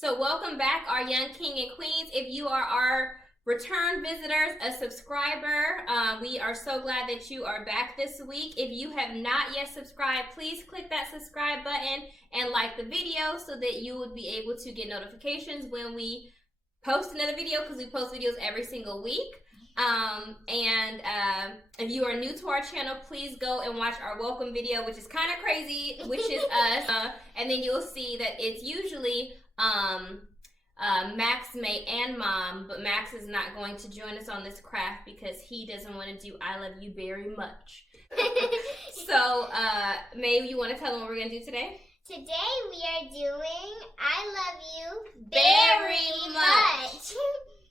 So welcome back, our young king and queens. If you are our return visitors, a subscriber, we are so glad that you are back this week. If you have not yet subscribed, please click that subscribe button and like the video so that you would be able to get notifications when we post another video, because we post videos every single week. If you are new to our channel, please go and watch our welcome video, which is kind of crazy, which is us. And then you'll see that it's usually Max, May, and Mom, but Max is not going to join us on this craft because he doesn't want to do I love you very much. So, May, you want to tell them what we're going to do today? Today we are doing I love you very much.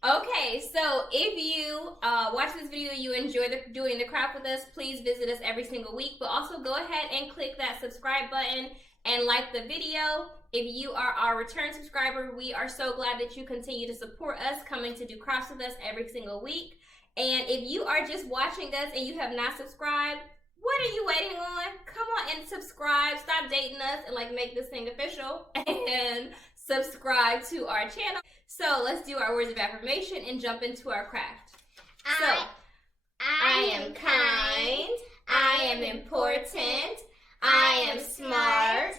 Okay, so if you watch this video, you enjoy doing the craft with us, please visit us every single week, but also go ahead and click that subscribe button and like the video. If you are our return subscriber, we are so glad that you continue to support us, coming to do crafts with us every single week. And if you are just watching us and you have not subscribed, what are you waiting on? Come on and subscribe. Stop dating us and make this thing official and subscribe to our channel. So let's do our words of affirmation and jump into our craft. I am kind. I am important. I am smart.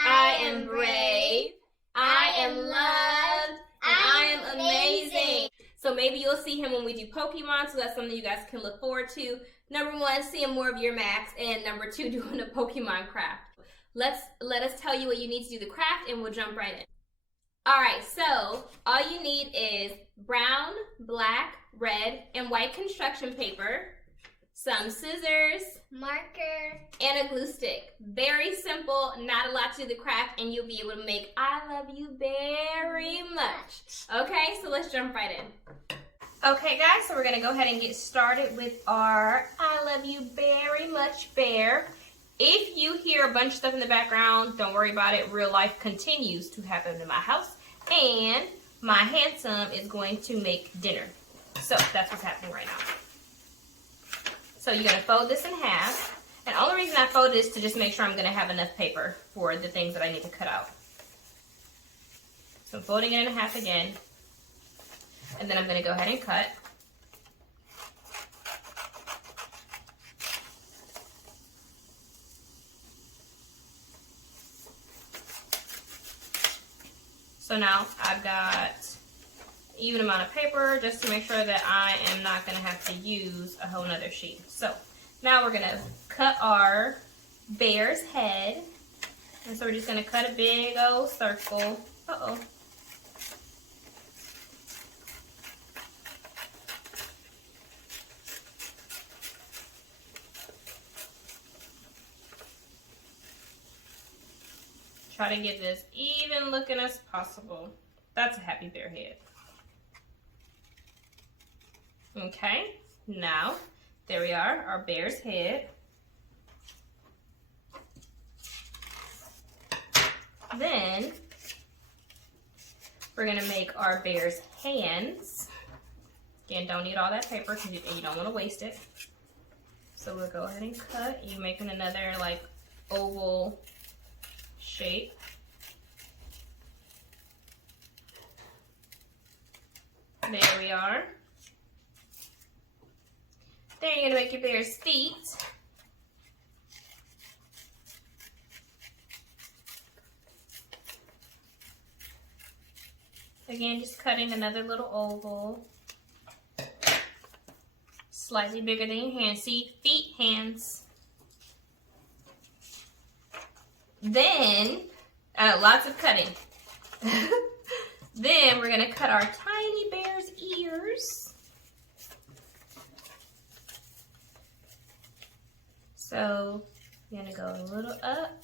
I am brave. I am loved. And I am amazing. So maybe you'll see him when we do Pokemon, so that's something you guys can look forward to. Number one, seeing more of your Max, and number two, doing a Pokemon craft. Let us tell you what you need to do the craft, and we'll jump right in. Alright, so all you need is brown, black, red, and white construction paper, some scissors, marker, and a glue stick. Very simple, not a lot to do the craft, and you'll be able to make I love you very much. Okay, so let's jump right in. Okay guys, so we're going to go ahead and get started with our I love you very much bear. If you hear a bunch of stuff in the background, don't worry about it. Real life continues to happen in my house. And my handsome is going to make dinner. So that's what's happening right now. So you're going to fold this in half. And the only reason I fold this is to just make sure I'm going to have enough paper for the things that I need to cut out. So I'm folding it in half again. And then I'm going to go ahead and cut. So now I've got an even amount of paper just to make sure that I am not going to have to use a whole nother sheet. So now we're going to cut our bear's head. And so we're just going to cut a big old circle. Uh-oh. Try to get this even looking as possible. That's a happy bear head. Okay, now there we are, our bear's head. Then we're gonna make our bear's hands. Again, don't need all that paper because you don't want to waste it. So we'll go ahead and cut. You're making another oval shape. There we are. Then you're going to make your bear's feet. Again, just cutting another little oval. Slightly bigger than your hands. See, feet, hands. Then, lots of cutting. Then we're going to cut our tiny bear's ears. So, you're going to go a little up.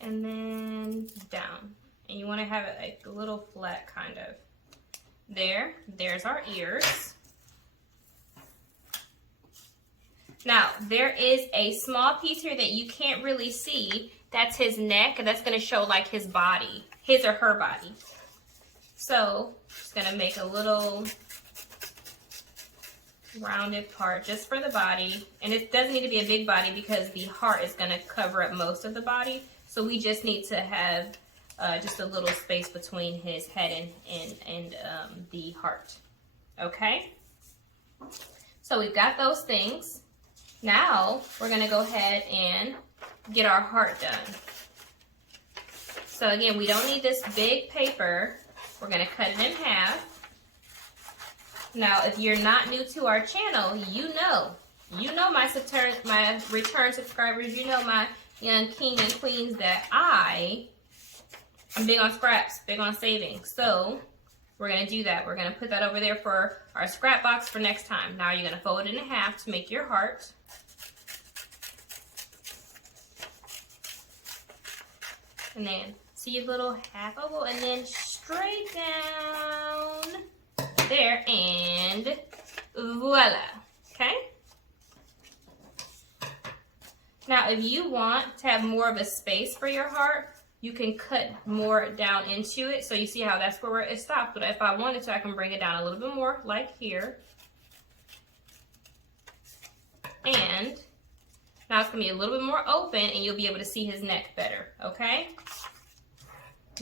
And then down. And you want to have it a little flat kind of. There's our ears. Now, there is a small piece here that you can't really see. That's his neck, and that's going to show his body, his or her body. So, just going to make a little rounded part just for the body. And it doesn't need to be a big body because the heart is going to cover up most of the body. So we just need to have just a little space between his head and the heart. Okay? So we've got those things. Now we're gonna go ahead and get our heart done. So again, we don't need this big paper. We're gonna cut it in half. Now, if you're not new to our channel, you know my return subscribers, you know my young king and queens that I'm big on scraps, big on saving. So we're gonna do that. We're gonna put that over there for our scrap box for next time. Now you're gonna fold it in half to make your heart. And then see a little half oval, and then straight down there, and voila. Okay? Now, if you want to have more of a space for your heart, you can cut more down into it. So you see how that's where it stops. But if I wanted to, I can bring it down a little bit more, like here. And now it's going to be a little bit more open, and you'll be able to see his neck better, okay?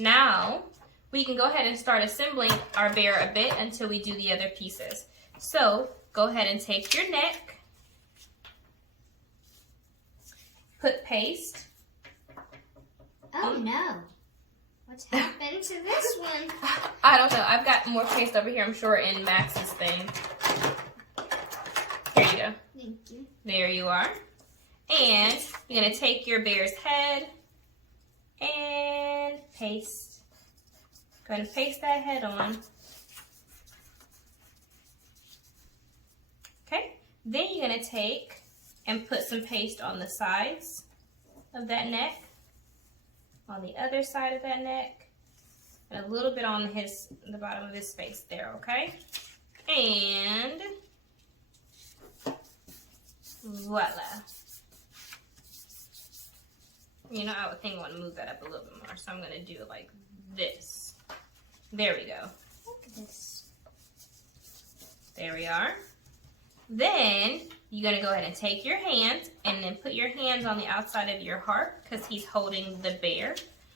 Now, we can go ahead and start assembling our bear a bit until we do the other pieces. So, go ahead and take your neck, put paste. Oh no. What's happened to this one? I don't know. I've got more paste over here, I'm sure, in Max's thing. Here you go. Thank you. There you are. And you're going to take your bear's head and paste. Go ahead and paste that head on. Okay. Then you're going to take and put some paste on the sides of that neck, on the other side of that neck, and a little bit on the bottom of his face there, okay? And voila. You know, I would think I want to move that up a little bit more, so I'm going to do it like this. There we go. Look at this. There we are. Then you're going to go ahead and take your hands and then put your hands on the outside of your heart, because he's holding the bear.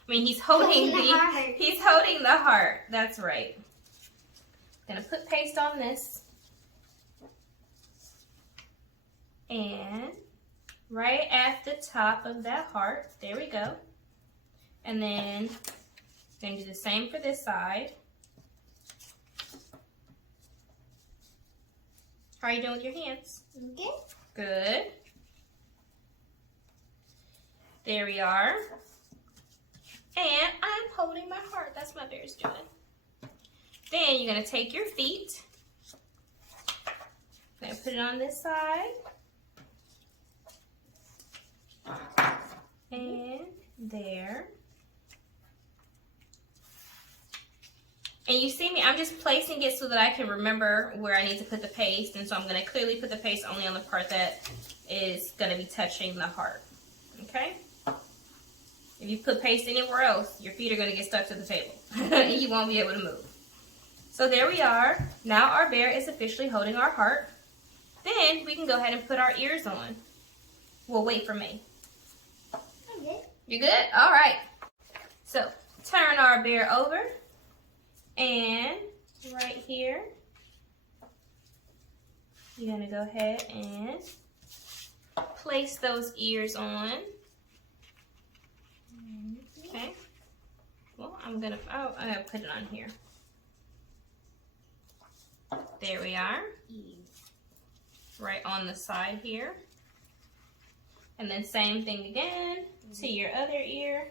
I mean, he's holding the heart. That's right. Going to put paste on this. And right at the top of that heart, there we go. And then going to do the same for this side. How are you doing with your hands? Okay. Good. There we are. And I'm holding my heart. That's what my bear's doing. Then you're going to take your feet. I'm going to put it on this side. And there. And you see me, I'm just placing it so that I can remember where I need to put the paste. And so I'm going to clearly put the paste only on the part that is going to be touching the heart. Okay? If you put paste anywhere else, your feet are going to get stuck to the table. And you won't be able to move. So there we are. Now our bear is officially holding our heart. Then we can go ahead and put our ears on. Well, wait for me. I'm good. You good? All right. So turn our bear over. And right here, you're going to go ahead and place those ears on. Okay. Well, I'm going to put it on here. There we are. Right on the side here. And then same thing again to your other ear.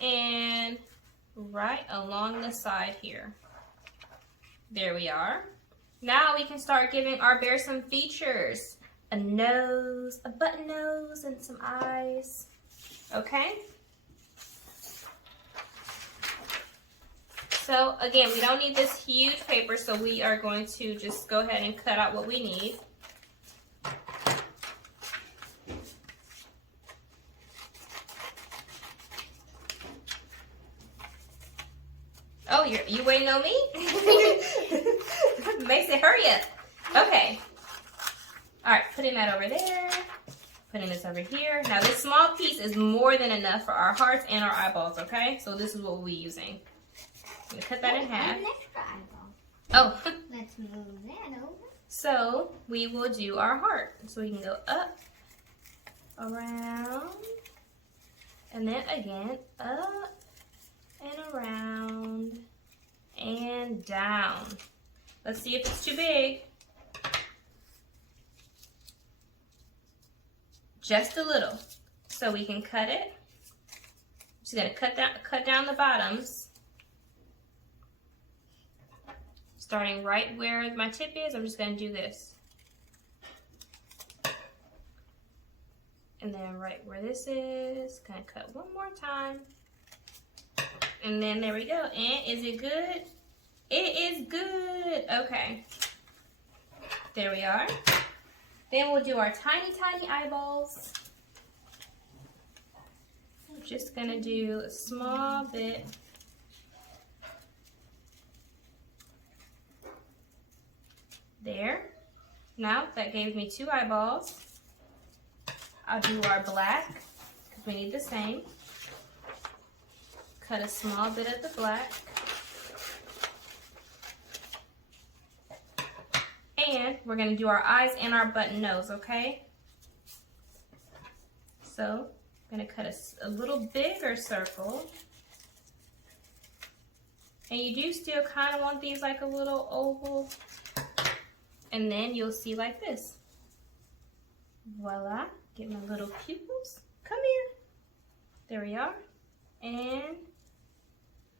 And right along the side here. There we are. Now we can start giving our bear some features. A nose, a button nose, and some eyes. Okay? So again, we don't need this huge paper, so we are going to just go ahead and cut out what we need. Oh, you waiting on me? Mason, hurry up. Okay. All right, putting that over there. Putting this over here. Now this small piece is more than enough for our hearts and our eyeballs, okay? So this is what we'll be using. I'm gonna cut that in half. An extra eyeball. Oh. Let's move that over. So we will do our heart. So we can go up, around, and then again, up and around and down. Let's see if it's too big. Just a little. So we can cut it. Just gonna cut down the bottoms. Starting right where my tip is, I'm just gonna do this. And then right where this is, gonna cut one more time. And then there we go. And is it good? It is good. Okay. There we are. Then we'll do our tiny, tiny eyeballs. We're just gonna do a small bit. There. Now that gave me 2 eyeballs. I'll do our black because we need the same. Cut a small bit of the black. And we're going to do our eyes and our button nose, okay? So I'm going to cut a little bigger circle. And you do still kind of want these like a little oval. And then you'll see like this. Voila. Get my little pupils. Come here. There we are. And,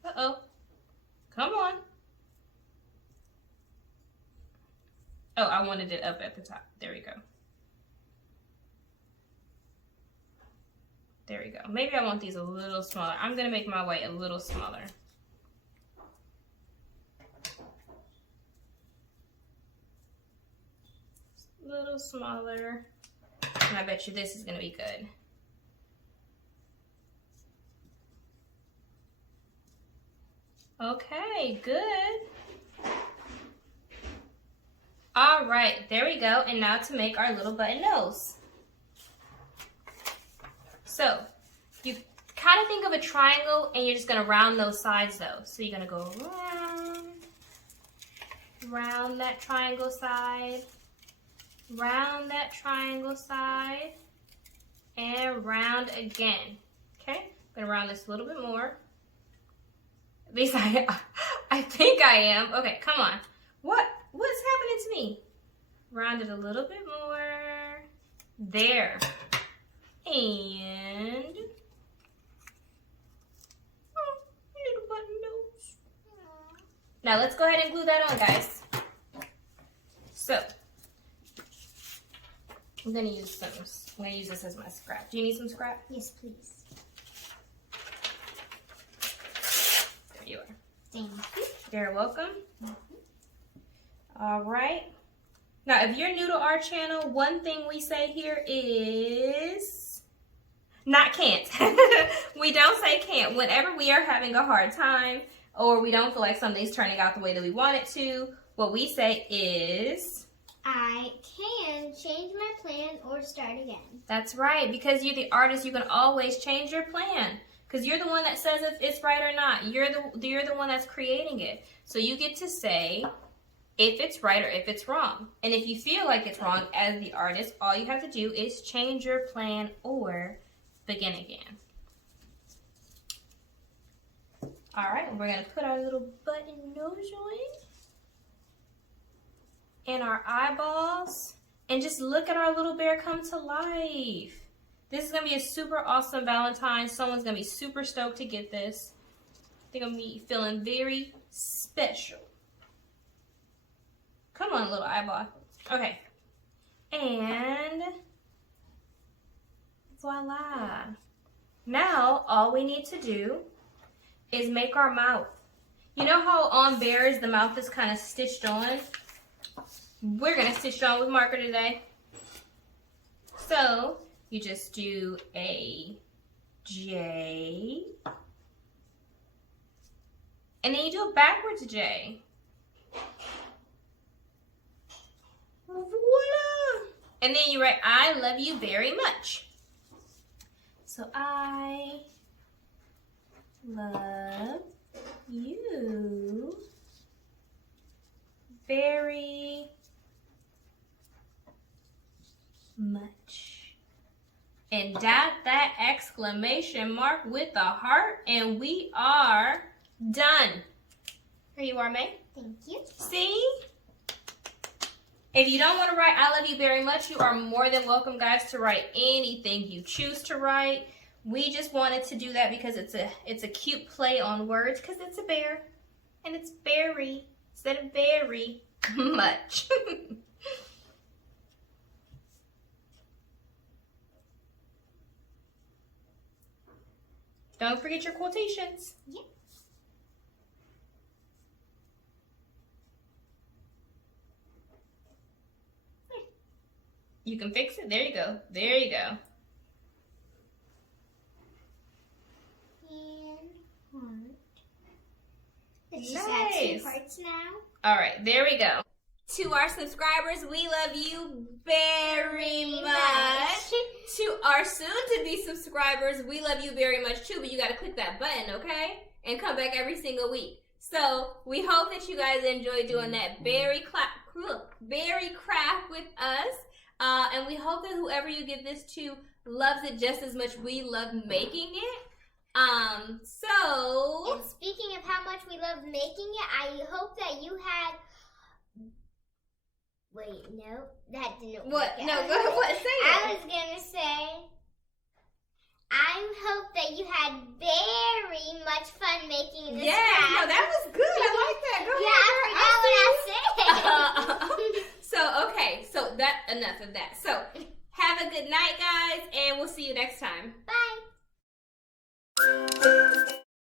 uh-oh. Come on. Oh, I wanted it up at the top. There we go. There we go. Maybe I want these a little smaller. I'm going to make my white a little smaller. A little smaller. And I bet you this is going to be good. Okay, good. All right, there we go. And now to make our little button nose. So you kind of think of a triangle and you're just going to round those sides though. So you're going to go round that triangle side, round that triangle side, and round again. Okay, I'm going to round this a little bit more. At least I think I am. Okay, come on. What's happening to me? Round it a little bit more. There. And little button nose. Now let's go ahead and glue that on, guys. So I'm gonna use this as my scrap. Do you need some scrap? Yes, please. There you are. Thank you. You're welcome. All right. Now, if you're new to our channel, one thing we say here is not can't. We don't say can't. Whenever we are having a hard time or we don't feel like something's turning out the way that we want it to, what we say is I can change my plan or start again. That's right. Because you're the artist, you can always change your plan. Because you're the one that says if it's right or not. You're the one that's creating it. So you get to say if it's right or if it's wrong. And if you feel like it's wrong as the artist, all you have to do is change your plan or begin again. All right, we're going to put our little button nose on and our eyeballs and just look at our little bear come to life. This is going to be a super awesome Valentine. Someone's going to be super stoked to get this. They're going to be feeling very special. Come on, little eyeball. Okay. And voila. Now, all we need to do is make our mouth. You know how on bears, the mouth is kind of stitched on? We're going to stitch it on with marker today. So, you just do a J. And then you do a backwards J. Voila! And then you write, I love you very much. So I love you very much. And dot that exclamation mark with a heart, and we are done. Here you are, May. Thank you. See? If you don't want to write I love you very much, you are more than welcome, guys, to write anything you choose to write. We just wanted to do that because it's a cute play on words, because it's a bear. And it's berry instead of very much. Don't forget your quotations. Yeah. You can fix it. There you go. There you go. And heart. Let's just add 2 hearts now. All right, there we go. To our subscribers, we love you very much. To our soon-to-be subscribers, we love you very much too, but you got to click that button, okay? And come back every single week. So we hope that you guys enjoy doing that berry craft with us. And we hope that whoever you give this to loves it just as much we love making it. And speaking of how much we love making it, I hope that you had... Wait, no, that didn't work out. No, go ahead. What? Say it. I was going to say, I hope that you had very much fun making this craft. No, that was good. I like that. Go ahead. I forgot what I said. So enough of that. So have a good night, guys, and we'll see you next time. Bye.